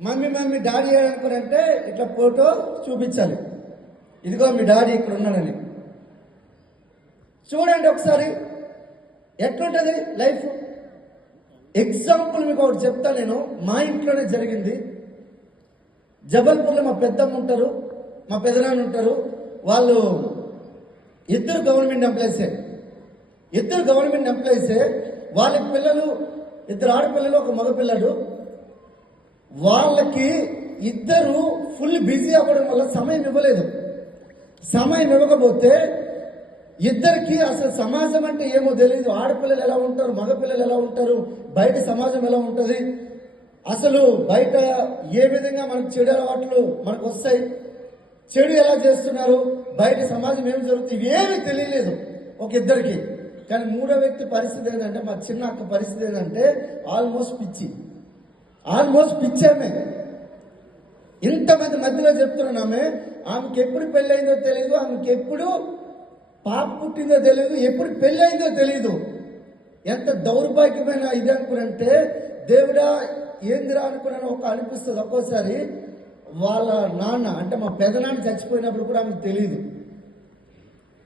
Mummy mummy daddy అనుకునంటే ఇట్లా photo చూపించాలి, ఇదిగో మీ డాడీ ఇక్కడ ఉన్నాడని. చూడండి ఒకసారి ఎట్లుంటుంది లైఫ్. ఎగ్జాంపుల్ మీకు ఒకటి చెప్తా నేను, మా ఇంట్లోనే జరిగింది. జబల్పూర్లో మా పెద్దమ్మ ఉంటారు, మా పెదనాన్న ఉంటారు. వాళ్ళు ఇద్దరు గవర్నమెంట్ ఎంప్లాయీసే. వాళ్ళకి పిల్లలు, ఇద్దరు ఆడపిల్లలు, ఒక మగపిల్లడు. వాళ్ళకి ఇద్దరు ఫుల్ బిజీ అవ్వడం వల్ల సమయం ఇవ్వలేదు. సమయం ఇవ్వకపోతే ఇద్దరికి అసలు సమాజం అంటే ఏమో తెలియదు. ఆడపిల్లలు ఎలా ఉంటారు, మగపిల్లలు ఎలా ఉంటారు, బయట సమాజం ఎలా ఉంటుంది, అసలు బయట ఏ విధంగా మనకు చెడు అలవాట్లు మనకు వస్తాయి, చెడు ఎలా చేస్తున్నారు, బయట సమాజం ఏమి జరుగుతుంది, ఇవేమీ తెలియలేదు ఒక ఇద్దరికి. కానీ మూడో వ్యక్తి పరిస్థితి ఏంటంటే, మా చిన్న అక్క పరిస్థితి ఏంటంటే ఆల్మోస్ట్ పిచ్చామే. ఇంతమంది మధ్యలో చెప్తున్నామే, ఆమెకి ఎప్పుడు పెళ్ళయిందో తెలియదు, ఆమెకి ఎప్పుడు పాప పుట్టిందో తెలియదు, ఎప్పుడు పెళ్ళయిందో తెలియదు. ఎంత దౌర్భాగ్యమైన ఇది అనుకునంటే, దేవుడా ఏందిరా అనుకున్నాను ఒక అనిపిస్తుంది ఒక్కోసారి. వాళ్ళ నాన్న అంటే మా పెదనాన్న చచ్చిపోయినప్పుడు కూడా ఆమెకు తెలియదు.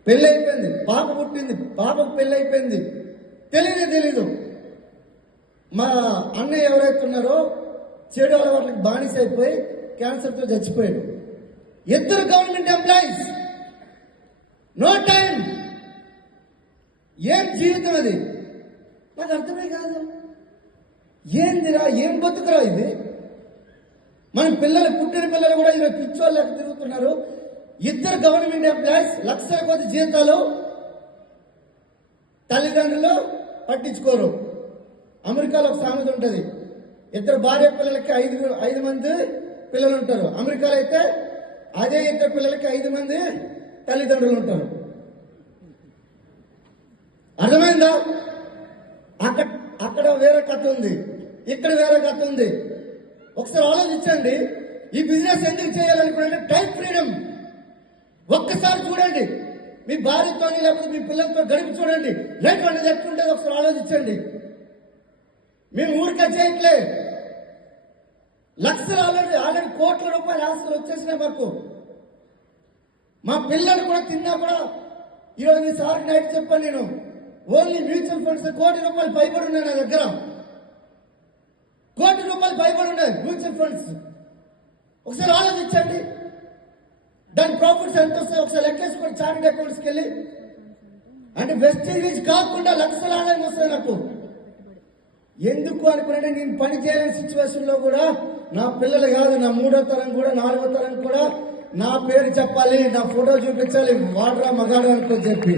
పెళ్ళైపోయింది, పాప పుట్టింది, పాపకు పెళ్ళైపోయింది, తెలీదు. మా అన్నయ్య ఎవరైతే ఉన్నారో చెడు అలవాట్లకు బానిస అయిపోయి క్యాన్సర్తో చచ్చిపోయాడు. ఇద్దరు గవర్నమెంట్ ఎంప్లాయీస్, నో టైం. ఏం జీవితం అది నాకు అర్థమే కాదు. ఏందిరా, ఏం బతుకురా ఇది? మన పిల్లలు, పుట్టిన పిల్లలు కూడా ఈరోజు పిచ్చోళ్ళకి తిరుగుతున్నారు. ఇద్దరు గవర్నమెంట్ ఎంప్లాయీస్, లక్షల కొద్ది జీతాలు, తల్లిదండ్రులు పట్టించుకోరు. అమెరికాలో ఒక సామెత ఉంటుంది, ఇద్దరు భార్య పిల్లలకి 5 మంది పిల్లలు ఉంటారు. అమెరికాలో అయితే అదే ఇద్దరు పిల్లలకి 5 మంది తల్లిదండ్రులు ఉంటారు. అర్థమైందా? అక్కడ వేరే కథ ఉంది, ఇక్కడ వేరే కథ ఉంది. ఒకసారి ఆలోచించండి. ఈ బిజినెస్ ఎందుకు చేయాలనుకుంటే టైం ఫ్రీడమ్. ఒక్కసారి చూడండి, మీ భార్యతో లేకపోతే మీ పిల్లలతో గడిపి చూడండి, లైఫ్ అనేది ఎట్లుంటుంది ఒకసారి ఆలోచించండి. మేము ఊరికే చేయట్లే, లక్షలు ఆల్రెడీ కోట్ల రూపాయల ఆస్తులు వచ్చేసినాయి మాకు. మా పిల్లలు కూడా తిన్నా కూడా, ఈరోజు సార్ నైట్ చెప్పాను నేను, ఓన్లీ మ్యూచువల్ ఫండ్స్ ₹1 కోటి పైబడి ఉన్నాయి నా దగ్గర. ₹1 కోటి పైబడి ఉన్నాయి మ్యూచువల్ ఫండ్స్. ఒకసారి ఆలోచించండి, దాని ప్రాఫిట్స్ ఎంత వస్తాయి ఒకసారి లెక్కేసుకొని చార్టెడ్ అకౌంట్స్కి వెళ్ళి. అంటే వెస్టేజ్ కాకుండా లక్షల ఆదాయం వస్తుంది నాకు. ఎందుకు అనుకున్నాంటే, నేను పని చేయలేని సిచ్యువేషన్ లో కూడా నా పిల్లలు కాదు, నా 3వ తరం కూడా 4వ తరం కూడా నా పేరు చెప్పాలి, నా ఫోటో చూపించాలి, వాడరా మగాడు అనుకో చెప్పి